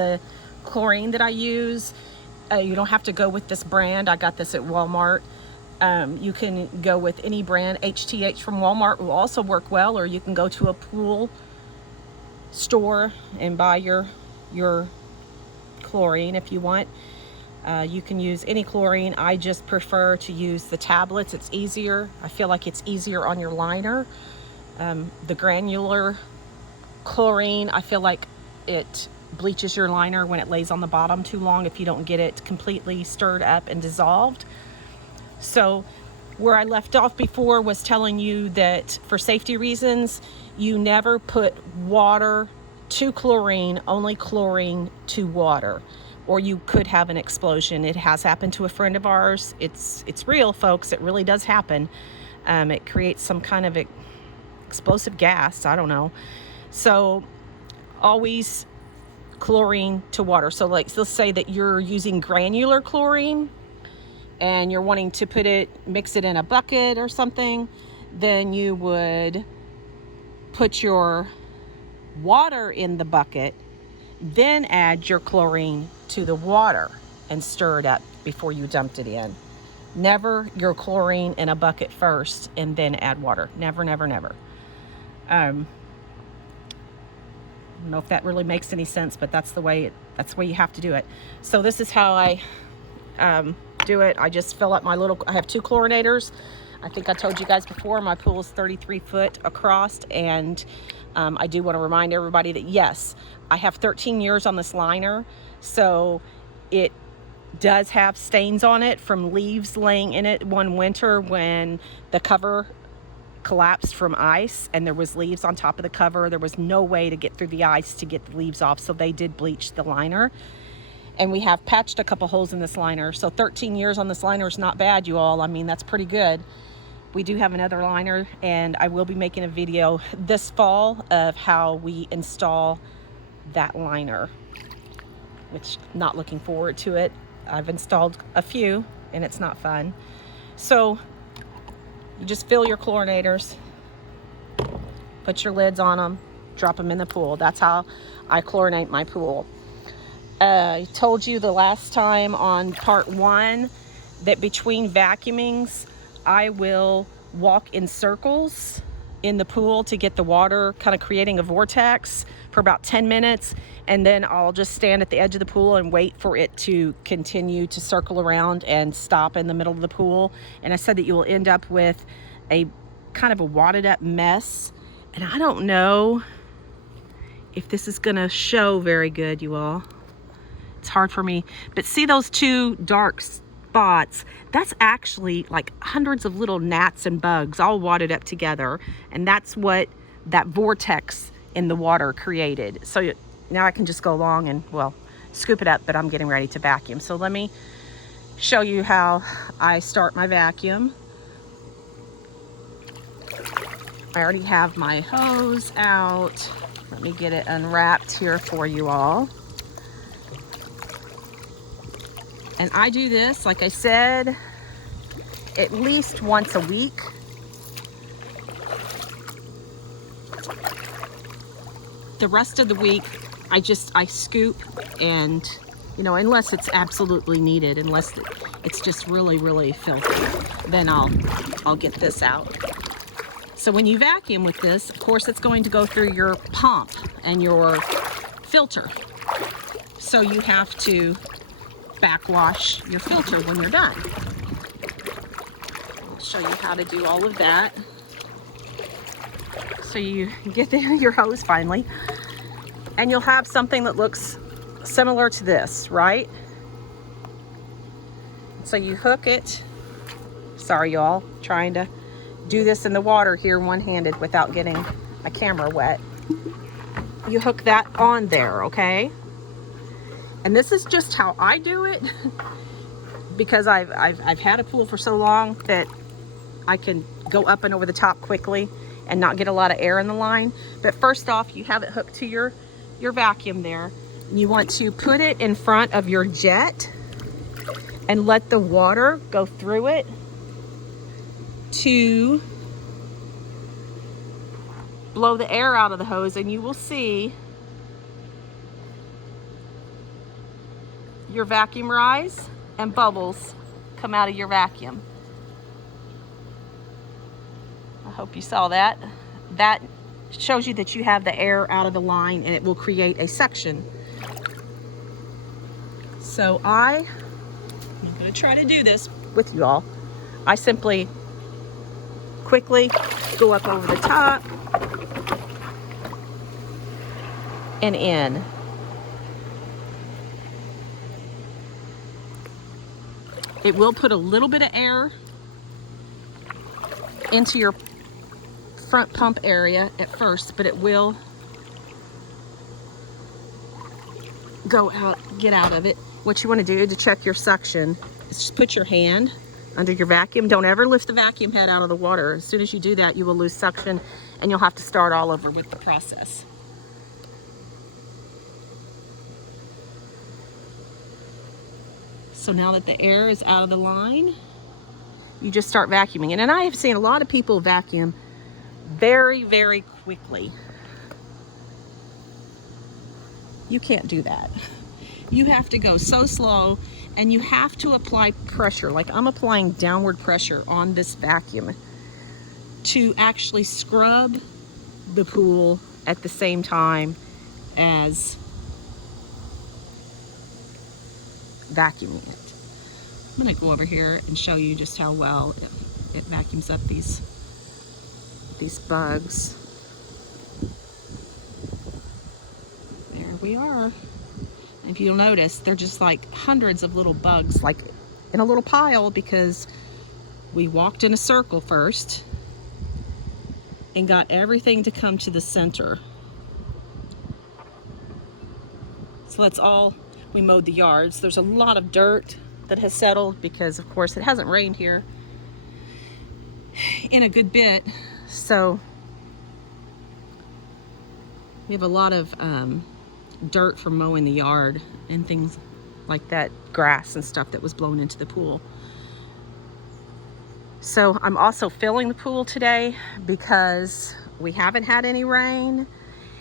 The chlorine that I use, you don't have to go with this brand. I got this at Walmart. You can go with any brand. HTH from Walmart will also work well, or you can go to a pool store and buy your chlorine if you want. You can use any chlorine. I just prefer to use the tablets. It's easier. I feel like it's easier on your liner. The granular chlorine, I feel like it bleaches your liner when it lays on the bottom too long if you don't get it completely stirred up and dissolved. So where I left off before was telling you that for safety reasons, you never put water to chlorine, only chlorine to water, or you could have an explosion. It has happened to a friend of ours. It's real, folks. It really does happen. It creates some kind of explosive gas. I don't know. So always chlorine to water. So like, let's say that you're using granular chlorine and you're wanting to mix it in a bucket or something, then you would put your water in the bucket, then add your chlorine to the water and stir it up before you dumped it in. Never your chlorine in a bucket first and then add water. Never, never, never. I don't know if that really makes any sense, but that's the way you have to do it. So this is how I do it. I just fill up I have 2 chlorinators. I think I told you guys before, my pool is 33 foot across, and I do want to remind everybody that yes, I have 13 years on this liner, so it does have stains on it from leaves laying in it one winter when the cover collapsed from ice and there was leaves on top of the cover. There was no way to get through the ice to get the leaves off, so they did bleach the liner. And we have patched a couple holes in this liner. So 13 years on this liner is not bad, you all. I mean, that's pretty good. We do have another liner, and I will be making a video this fall of how we install that liner, which not looking forward to it. I've installed a few and it's not fun. So you just fill your chlorinators, put your lids on them, drop them in the pool. That's how I chlorinate my pool. I told you the last time on part 1 that between vacuumings, I will walk in circles in the pool to get the water kind of creating a vortex for about 10 minutes. And then I'll just stand at the edge of the pool and wait for it to continue to circle around and stop in the middle of the pool. And I said that you will end up with a kind of a wadded up mess. And I don't know if this is gonna show very good, you all. It's hard for me, but see those 2 dark spots? That's actually like hundreds of little gnats and bugs all wadded up together, and that's what that vortex in the water created. So now I can just go along and, well, scoop it up, but I'm getting ready to vacuum. So let me show you how I start my vacuum. I already have my hose out. Let me get it unwrapped here for you all. And I do this, like I said, at least once a week. The rest of the week, I scoop and, you know, unless it's absolutely needed, unless it's just really, really filthy, then I'll get this out. So when you vacuum with this, of course, it's going to go through your pump and your filter. So you have to backwash your filter when you're done. I'll show you how to do all of that. So you get your hose finally, and you'll have something that looks similar to this, right? So you hook it. Sorry, y'all, trying to do this in the water here one-handed without getting my camera wet. You hook that on there, okay? And this is just how I do it because I've had a pool for so long that I can go up and over the top quickly and not get a lot of air in the line. But first off, you have it hooked to your vacuum there. You want to put it in front of your jet and let the water go through it to blow the air out of the hose, and you will see your vacuum rise and bubbles come out of your vacuum. I hope you saw that. That shows you that you have the air out of the line, and it will create a suction. So I'm going to try to do this with you all. I simply quickly go up over the top and in. It will put a little bit of air into your front pump area at first, but it will go out, get out of it. What you want to do to check your suction is just put your hand under your vacuum. Don't ever lift the vacuum head out of the water. As soon as you do that, you will lose suction and you'll have to start all over with the process. So now that the air is out of the line, you just start vacuuming. And I have seen a lot of people vacuum very, very quickly. You can't do that. You have to go so slow, and you have to apply pressure. Like I'm applying downward pressure on this vacuum to actually scrub the pool at the same time as vacuuming it. I'm gonna go over here and show you just how well it vacuums up these bugs. There we are. If you'll notice, they're just like hundreds of little bugs, like in a little pile, because we walked in a circle first and got everything to come to the center. So that's all. We mowed the yards. There's a lot of dirt that has settled because, of course, it hasn't rained here in a good bit. So we have a lot of dirt from mowing the yard and things like that, grass and stuff that was blown into the pool. So I'm also filling the pool today because we haven't had any rain.